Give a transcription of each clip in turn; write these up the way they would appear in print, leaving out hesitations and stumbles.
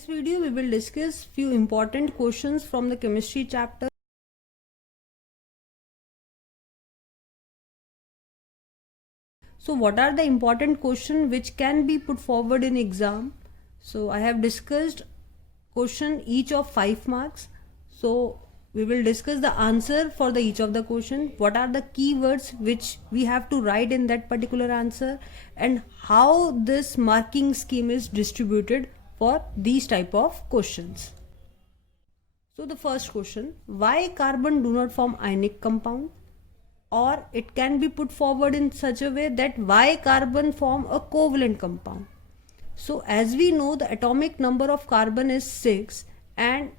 this video, we will discuss few important questions from the chemistry chapter. So what are the important questions which can be put forward in exam? So I have discussed question each of 5 marks. So we will discuss the answer for the each of the question. What are the keywords which we have to write in that particular answer, and how this marking scheme is distributed for these type of questions. So the first question, why carbon do not form ionic compound? Or it can be put forward in such a way that why carbon form a covalent compound. So as we know, the atomic number of carbon is 6 and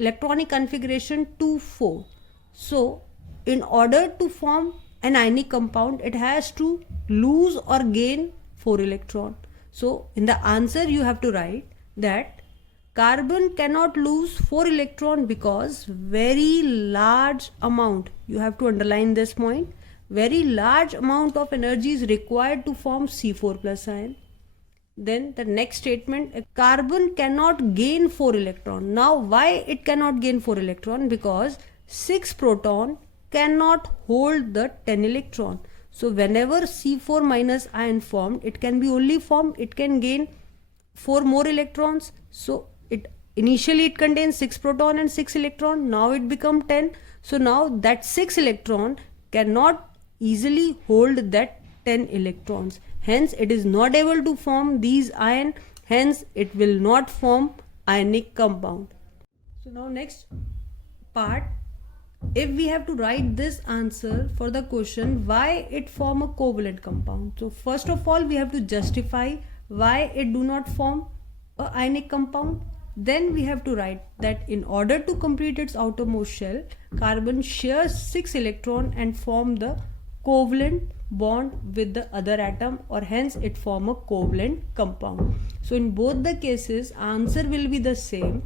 electronic configuration 2, 4. So in order to form an ionic compound, it has to lose or gain 4 electron. So in the answer you have to write that carbon cannot lose 4 electron because very large amount, you have to underline this point, very large amount of energy is required to form C4 plus ion. Then the next statement, carbon cannot gain 4 electron. Now why it cannot gain 4 electron? Because 6 proton cannot hold the 10 electron. So whenever C4 minus ion formed, it can be only formed, it can gain 4 more electrons. So initially it contains 6 proton and 6 electron. Now it become 10. So now that 6 electron cannot easily hold that 10 electrons. Hence it is not able to form these ion. Hence it will not form ionic compound. So now next part, if we have to write this answer for the question why it form a covalent compound. So first of all we have to justify why it do not form a ionic compound. Then we have to write that in order to complete its outermost shell, carbon shares 6 electron and form the covalent bond with the other atom, or hence it form a covalent compound. So in both the cases answer will be the same,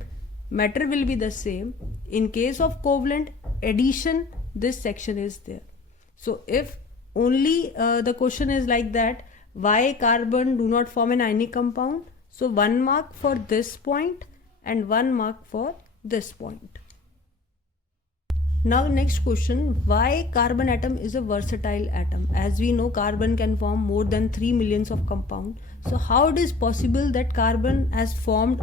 matter will be the same. In case of covalent addition, this section is there. So if only the question is like that, why carbon do not form an ionic compound, so 1 mark for this point and 1 mark for this point. Now next question, why carbon atom is a versatile atom? As we know, carbon can form more than 3 millions of compound. So how it is possible that carbon has formed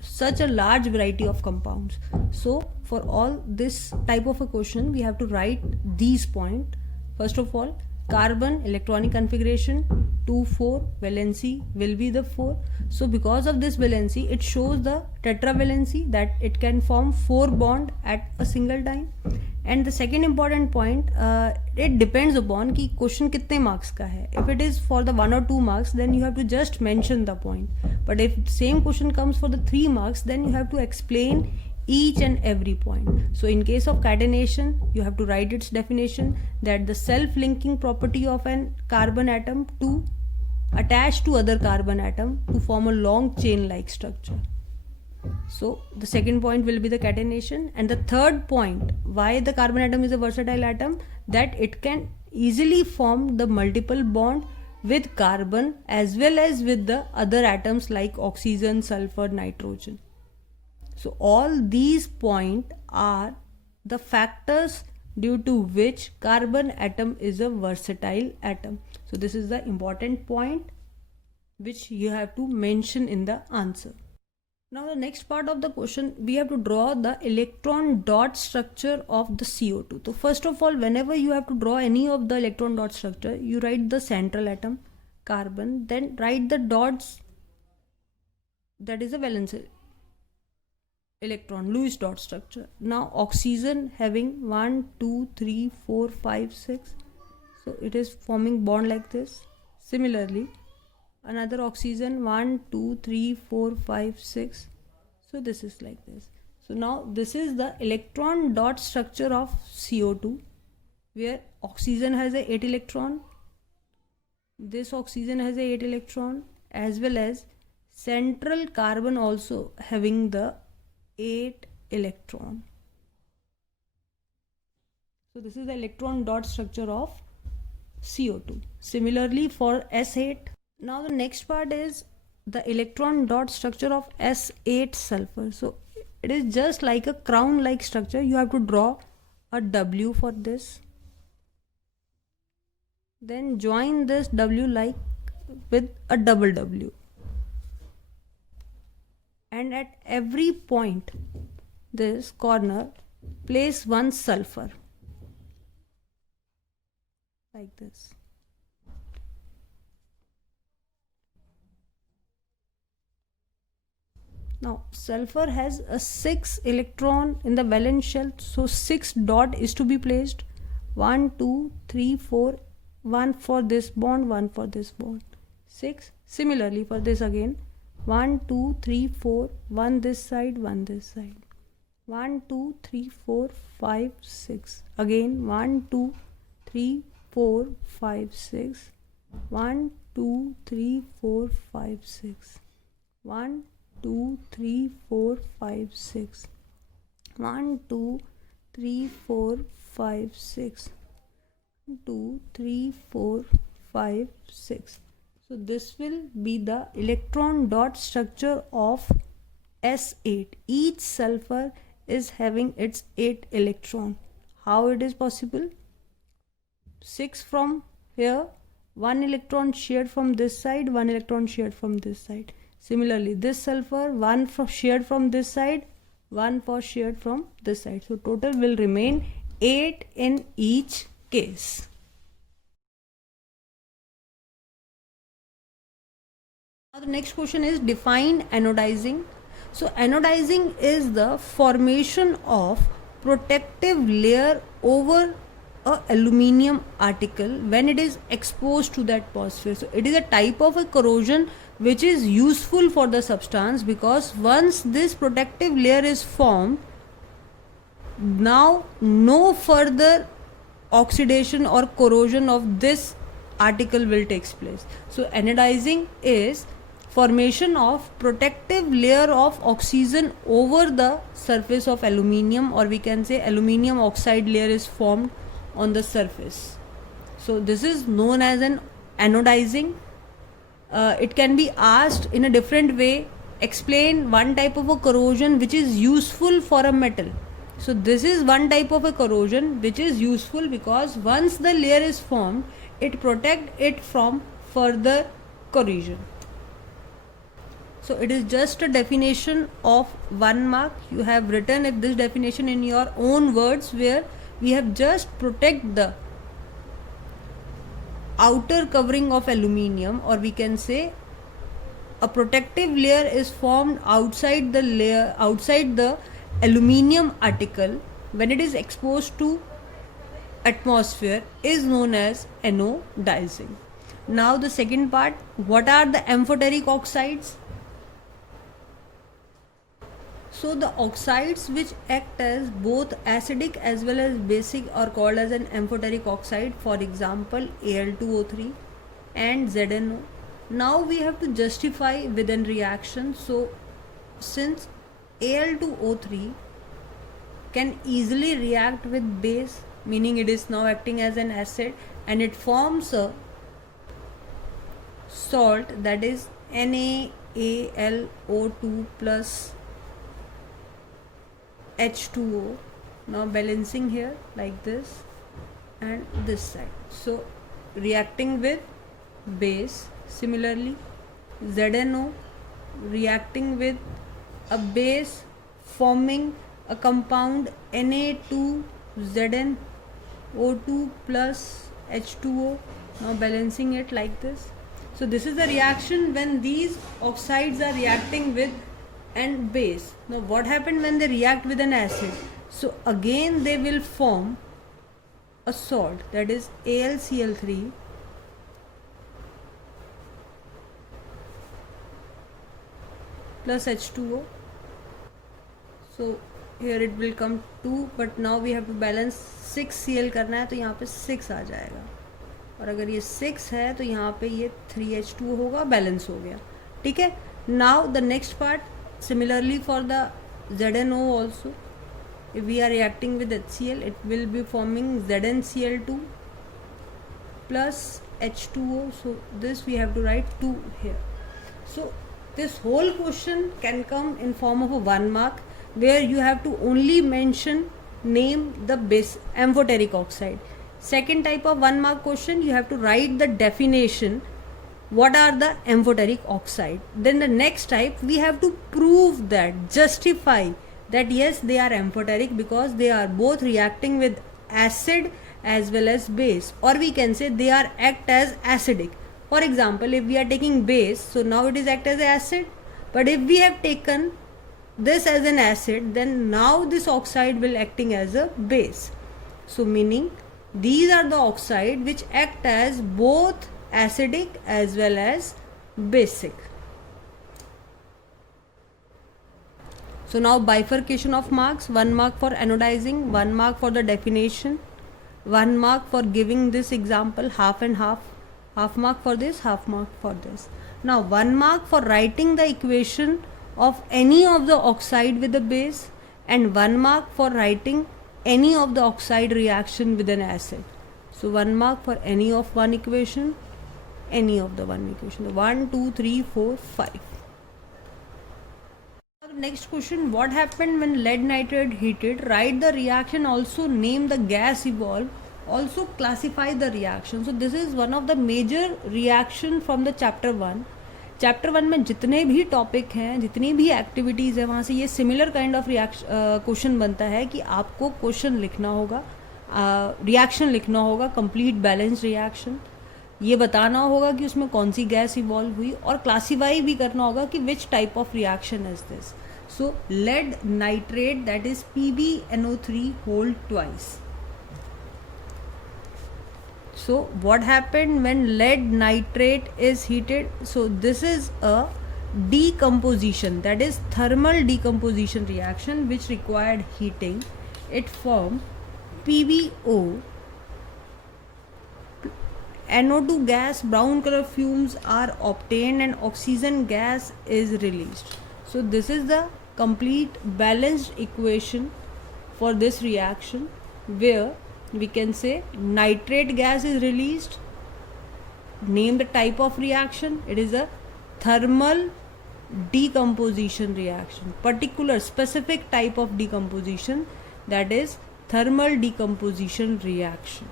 such a large variety of compounds? So for all this type of a question, we have to write these points. First of all, carbon electronic configuration 2, 4, valency will be the 4. So because of this valency, it shows the tetravalency, that it can form 4 bond at a single time. And the second important point, it depends upon कि question कितने marks का है. If it is for the 1 or 2 marks, then you have to just mention the point. But if same question comes for the 3 marks, then you have to explain each and every point. So in case of catenation, you have to write its definition, that the self-linking property of an carbon atom to attach to other carbon atom to form a long chain like structure. So the second point will be the catenation. And the third point, why the carbon atom is a versatile atom, that it can easily form the multiple bond with carbon as well as with the other atoms like oxygen, sulfur, nitrogen. So all these points are the factors due to which carbon atom is a versatile atom. So this is the important point which you have to mention in the answer. Now the next part of the question, we have to draw the electron dot structure of the CO2. So first of all, whenever you have to draw any of the electron dot structure, you write the central atom, carbon, then write the dots, that is a valence electron, Lewis dot structure. Now oxygen having 1, 2, 3, 4, 5, 6. So it is forming bond like this. Similarly, another oxygen 1, 2, 3, 4, 5, 6. So this is like this. So now this is the electron dot structure of CO2, where oxygen has a 8 electron. This oxygen has a 8 electron, as well as central carbon also having the 8 electron. So this is the electron dot structure of CO2. Similarly for S8. Now the next part is the electron dot structure of S8 sulfur. So it is just like a crown like structure. You have to draw a W for this, then join this W like with a double W, and at every point this corner place one sulfur like this. Now sulfur has a 6 electron in the valence shell, so 6 dot is to be placed. 1 2 3 4, 1 for this bond, 1 for this bond, 6. Similarly for this again, 1 2 3 4, 1 this side, 1 this side, 1 2 3 4 5 6, again 1 2 3 4 5 6, 1 2 3 4 5 6, 1 2 3 4 5 6, 1 2 3 4 5 6, 2 3 4 5 6. So this will be the electron dot structure of S8. Each sulfur is having its 8 electron. How it is possible? 6 from here, 1 electron shared from this side, 1 electron shared from this side. Similarly, this sulfur, 1 shared from this side, 1 shared from this side. So total will remain 8 in each case. Now the next question is define anodizing. So anodizing is the formation of protective layer over a aluminium article when it is exposed to the atmosphere. So it is a type of a corrosion which is useful for the substance, because once this protective layer is formed, now no further oxidation or corrosion of this article will take place. So anodizing is formation of protective layer of oxygen over the surface of aluminium, or we can say aluminium oxide layer is formed on the surface. So this is known as an anodizing. It can be asked in a different way, explain one type of a corrosion which is useful for a metal. So this is one type of a corrosion which is useful because once the layer is formed, it protects it from further corrosion. So it is just a definition of 1 mark. You have written this definition in your own words, where we have just protect the outer covering of aluminium, or we can say a protective layer is formed outside the layer, outside the aluminium article when it is exposed to atmosphere, is known as anodizing. Now the second part, what are the amphoteric oxides? So the oxides which act as both acidic as well as basic are called as an amphoteric oxide. For example, Al2O3 and ZnO. Now we have to justify within reaction. So since Al2O3 can easily react with base, meaning it is now acting as an acid, and it forms a salt, that is NaAlO2 plus H2O, now balancing here like this and this side, so reacting with base. Similarly, ZnO reacting with a base, forming a compound Na2ZnO2 plus H2O, now balancing it like this. So this is the reaction when these oxides are reacting with and base. Now what happened when they react with an acid? So again they will form a salt, that is AlCl3 plus H2O. So here it will come 2, but now we have to balance 6Cl करना है, तो यहाँ पे 6 आ जाएगा, और अगर ये 6 है तो यहाँ पे ये 3H2O होगा, बैलेंस हो गया. ठीक है. Now the next part, similarly for the ZnO also, if we are reacting with HCl, it will be forming ZnCl2 plus H2O. So this we have to write 2 here. So this whole question can come in form of a 1 mark, where you have to only mention, name the base amphoteric oxide. Second type of 1 mark question, you have to write the definition, what are the amphoteric oxide. Then the next type, we have to prove that, justify that yes, they are amphoteric because they are both reacting with acid as well as base, or we can say they are act as acidic. For example, if we are taking base, so now it is act as acid, but if we have taken this as an acid, then now this oxide will acting as a base. So meaning these are the oxide which act as both acidic as well as basic. So now bifurcation of marks, 1 mark for anodizing, 1 mark for the definition, 1 mark for giving this example, half and half mark for this, half mark for this. Now 1 mark for writing the equation of any of the oxide with the base, and 1 mark for writing any of the oxide reaction with an acid. So 1 mark for any of one equation, any of the one equation. 1, 2, 3, 4, 5. Next question, what happened when lead nitrate heated? Write the reaction, also name the gas evolved, also classify the reaction. So this is one of the major reaction from the chapter 1. Chapter 1 में जितने भी topic हैं, जितनी भी activities है, वहाँ से ये सिमिलर काइंड ऑफ क्वेश्चन बनता है कि आपको क्वेश्चन लिखना होगा, रिएक्शन लिखना होगा, कंप्लीट बैलेंस रिएक्शन, ये बताना होगा कि उसमें कौन सी गैस इवॉल्व हुई, और क्लासीफाई भी करना होगा कि which type of reaction is this. So lead nitrate, that is PbNO3 hold twice. So what happened when lead nitrate is heated? So this is a decomposition, that is thermal decomposition reaction which required heating. It formed PbO, NO2 gas, brown color fumes are obtained and oxygen gas is released. So this is the complete balanced equation for this reaction, where we can say nitrate gas is released, name the type of reaction, it is a thermal decomposition reaction, particular specific type of decomposition, that is thermal decomposition reaction.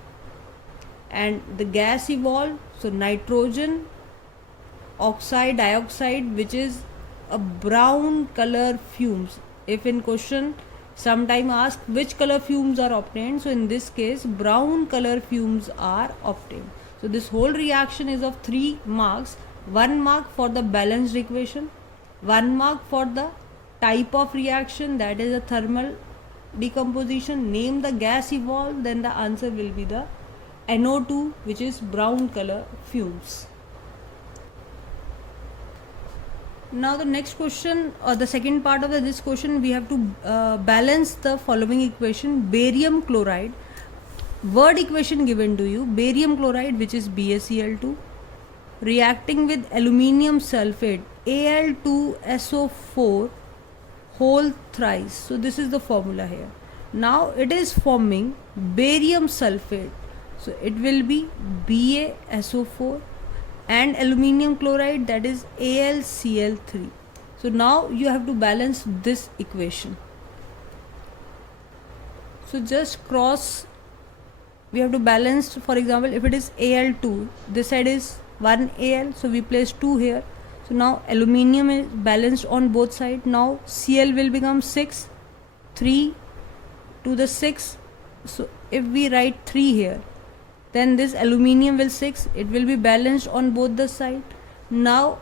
And the gas evolved, so nitrogen oxide dioxide, which is a brown color fumes. If in question sometime ask which color fumes are obtained, so in this case brown color fumes are obtained. So this whole reaction is of 3 marks, 1 mark for the balanced equation, 1 mark for the type of reaction, that is a thermal decomposition, name the gas evolved, then the answer will be the NO2, which is brown color fumes. Now the next question, or the second part of this question, we have to balance the following equation. Barium chloride, word equation given to you, barium chloride, which is BaCl2, reacting with aluminium sulfate, Al2SO4 whole thrice. So this is the formula here. Now it is forming barium sulfate, so it will be BaSO4 and aluminium chloride, that is AlCl3. So now you have to balance this equation. So just cross, we have to balance. For example, if it is Al2, this side is 1 Al, so we place 2 here. So now aluminium is balanced on both sides. Now Cl will become 6, 3 to the 6. So if we write 3 here, then this aluminium will 6, it will be balanced on both the side. Now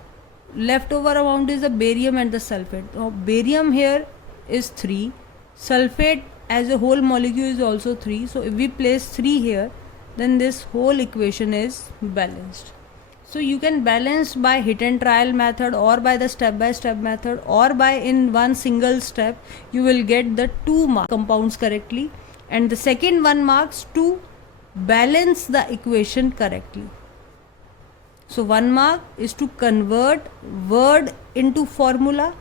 leftover amount is the barium and the sulfate. Now barium here is 3, sulfate as a whole molecule is also 3. So if we place 3 here, then this whole equation is balanced. So you can balance by hit and trial method, or by the step by step method, or by in one single step you will get the 2 mark compounds correctly, and the second 1 marks to balance the equation correctly. So 1 mark is to convert word into formula,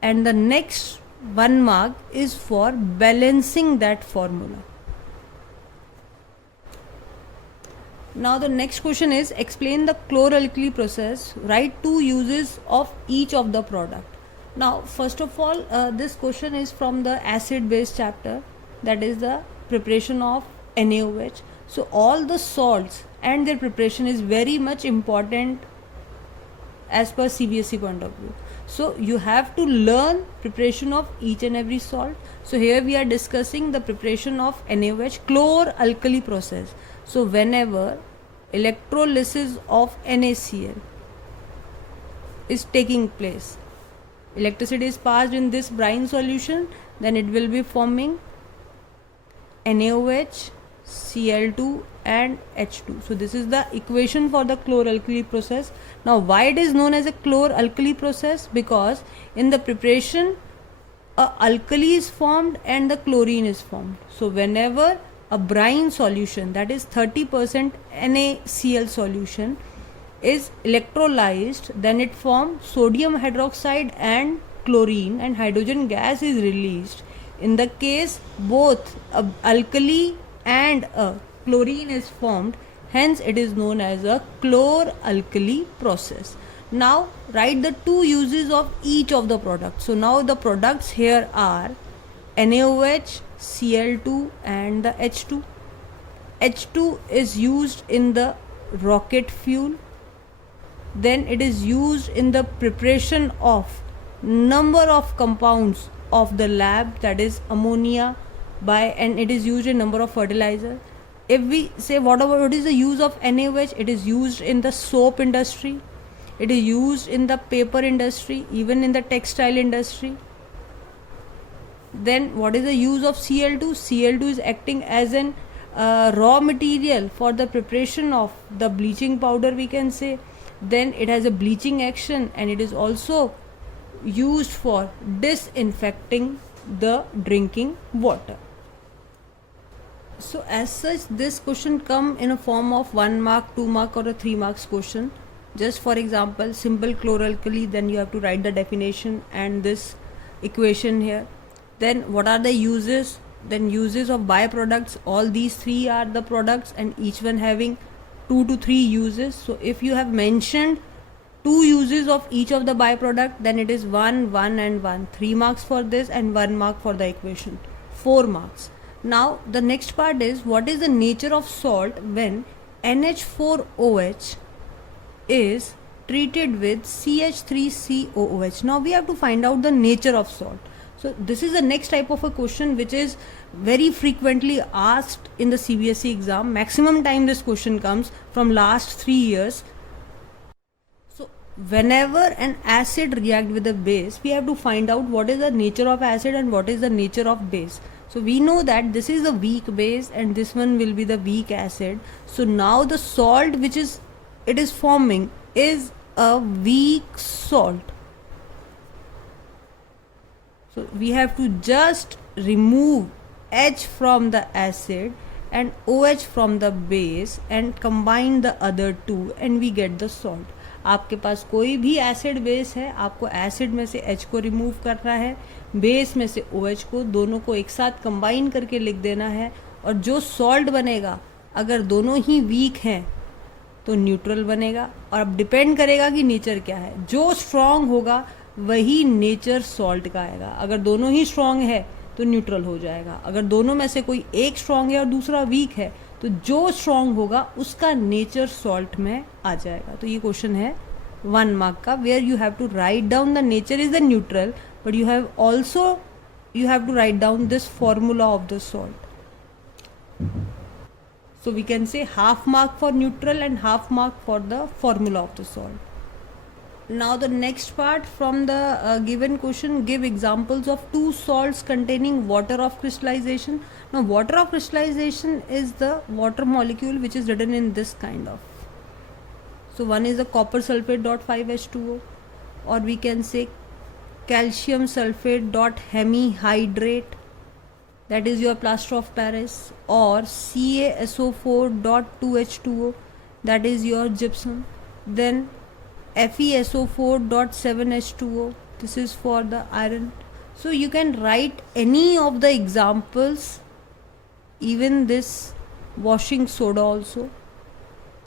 and the next 1 mark is for balancing that formula. Now the next question is explain the chloralkali process. Write two uses of each of the product. Now first of all, this question is from the acid base chapter, that is the preparation of NaOH. So all the salts and their preparation is very much important as per CBSE point of view. So you have to learn preparation of each and every salt. So here we are discussing the preparation of NaOH chloralkali process. So whenever electrolysis of NaCl is taking place, electricity is passed in this brine solution, then it will be forming NaOH, Cl2 and H2. So this is the equation for the chloralkali process. Now why it is known as a chloralkali process? Because in the preparation a alkali is formed and the chlorine is formed. So whenever a brine solution, that is 30% NaCl solution, is electrolyzed, then it forms sodium hydroxide and chlorine, and hydrogen gas is released. In the case both a alkali and a chlorine is formed, hence it is known as a chloralkali process. Now write the two uses of each of the products. So now the products here are NaOH, Cl2 and the H2. H2 is used in the rocket fuel. Then it is used in the preparation of number of compounds of the lab, that is ammonia, and it is used in number of fertilizer. If we say what is the use of NaOH, it is used in the soap industry, it is used in the paper industry, even in the textile industry. Then what is the use of Cl2? Cl2 is acting as an raw material for the preparation of the bleaching powder, we can say. Then it has a bleaching action, and it is also used for disinfecting the drinking water. So as such, this question come in a form of 1 mark, 2 mark or a 3 marks question. Just for example, simple chloralkali, then you have to write the definition and this equation here. Then what are the uses? Then uses of byproducts, all these three are the products and each one having 2 to 3 uses. So if you have mentioned 2 uses of each of the byproduct, then it is 1, 1 and 1. 3 marks for this and 1 mark for the equation. 4 marks. Now the next part is what is the nature of salt when NH4OH is treated with CH3COOH. Now we have to find out the nature of salt. So this is the next type of a question which is very frequently asked in the CBSE exam. Maximum time this question comes from last 3 years. So whenever an acid react with a base, we have to find out what is the nature of acid and what is the nature of base. So we know that this is a weak base and this one will be the weak acid. So now the salt which is forming is a weak salt. So we have to just remove H from the acid and OH from the base and combine the other two and we get the salt. आपके पास कोई भी acid base है, आपको acid में से H को remove करना है, बेस में से OH को, दोनों को एक साथ कंबाइन करके लिख देना है और जो सॉल्ट बनेगा अगर दोनों ही वीक हैं तो न्यूट्रल बनेगा। और अब डिपेंड करेगा कि नेचर क्या है, जो स्ट्रॉन्ग होगा वही नेचर सॉल्ट का आएगा। अगर दोनों ही स्ट्रॉन्ग है तो न्यूट्रल हो जाएगा, अगर दोनों में से कोई एक स्ट्रॉन्ग है और दूसरा वीक है तो जो स्ट्रॉन्ग होगा उसका नेचर सॉल्ट में आ जाएगा। तो ये क्वेश्चन है 1 मार्क का, where you have to write down the nature is the neutral but you have to write down this formula of the salt. So we can say half mark for neutral and half mark for the formula of the salt. Now the next part from the given question, give examples of 2 salts containing water of crystallization. Now water of crystallization is the water molecule which is written in this kind of. So one is the copper sulfate dot 5H2O, or we can say calcium sulfate dot hemihydrate, that is your plaster of Paris, or CaSO4 dot 2H2O, that is your gypsum. Then FeSO4 dot 7H2O, this is for the iron. So you can write any of the examples, even this washing soda also.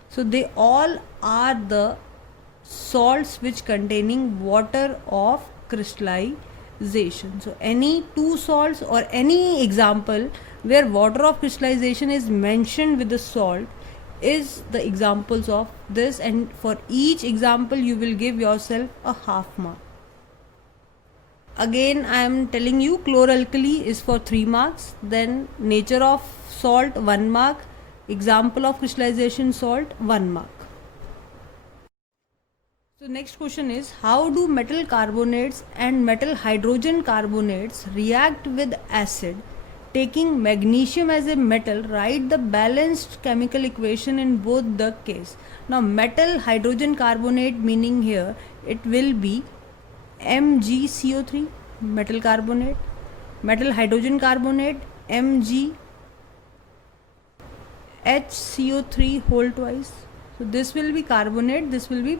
So they all are the salts which containing water of crystallization. So any two salts or any example where water of crystallization is mentioned with the salt is the examples of this, and for each example you will give yourself a half mark. Again I am telling you, chloralkali is for 3 marks, then nature of salt 1 mark, example of crystallization salt 1 mark. So next question is, how do metal carbonates and metal hydrogen carbonates react with acid? Taking magnesium as a metal, write the balanced chemical equation in both the case. Now metal hydrogen carbonate, meaning here it will be MgCO3, metal carbonate. Metal hydrogen carbonate, MgHCO3 whole twice. So this will be carbonate, this will be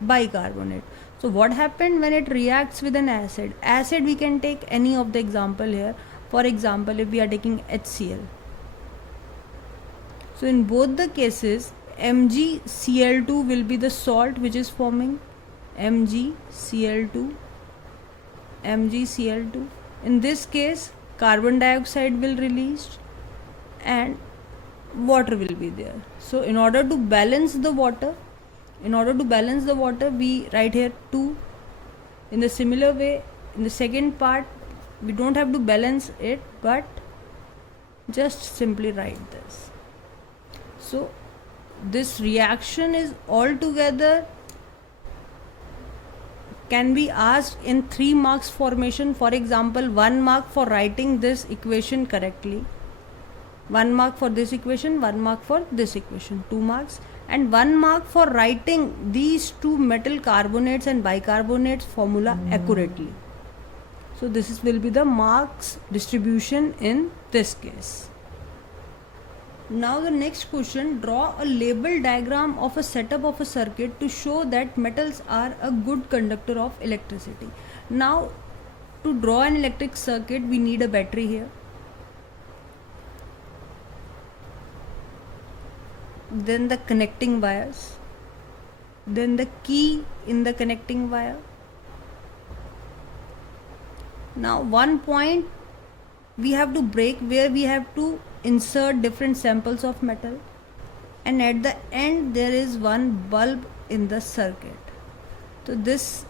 bicarbonate. So what happened when it reacts with an acid? Acid, we can take any of the example here. For example, if we are taking HCl. So in both the cases, MgCl2 will be the salt which is forming. MgCl2. In this case, carbon dioxide will released and water will be there. So in order to balance the water, we write here 2. In the similar way, in the second part, we don't have to balance it, but just simply write this. So this reaction is altogether can be asked in 3 marks formation. For example, 1 mark for writing this equation correctly, 1 mark for this equation, 1 mark for this equation, 2 marks, and 1 mark for writing these two metal carbonates and bicarbonates formula accurately. So this will be the marks distribution in this case. Now the next question, draw a label diagram of a setup of a circuit to show that metals are a good conductor of electricity. Now to draw an electric circuit, we need a battery here. Then the connecting wires, then the key in the connecting wire. Now one point we have to break where we have to insert different samples of metal, and at the end there is one bulb in the circuit. So this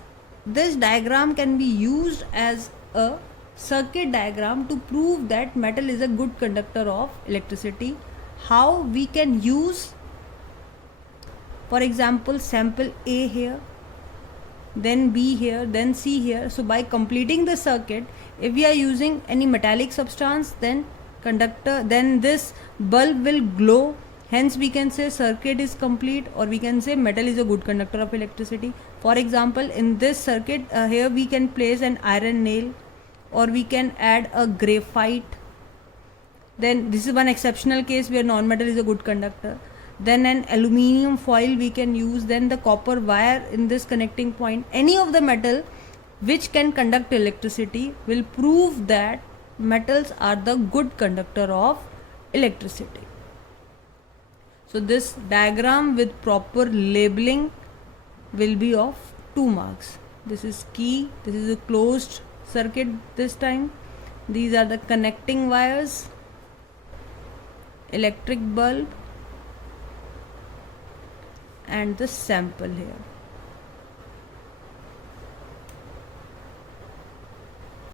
diagram can be used as a circuit diagram to prove that metal is a good conductor of electricity. How we can use, for example, sample A here, then B here, then C here. So by completing the circuit, if we are using any metallic substance, then this bulb will glow. Hence we can say circuit is complete, or we can say metal is a good conductor of electricity. For example, in this circuit, here we can place an iron nail, or we can add a graphite. Then this is one exceptional case where non-metal is a good conductor. Then an aluminium foil we can use, then the copper wire in this connecting point. Any of the metal which can conduct electricity will prove that metals are the good conductor of electricity. So this diagram with proper labeling will be of 2 marks. This is key, this is a closed circuit this time. These are the connecting wires, electric bulb, and the sample here.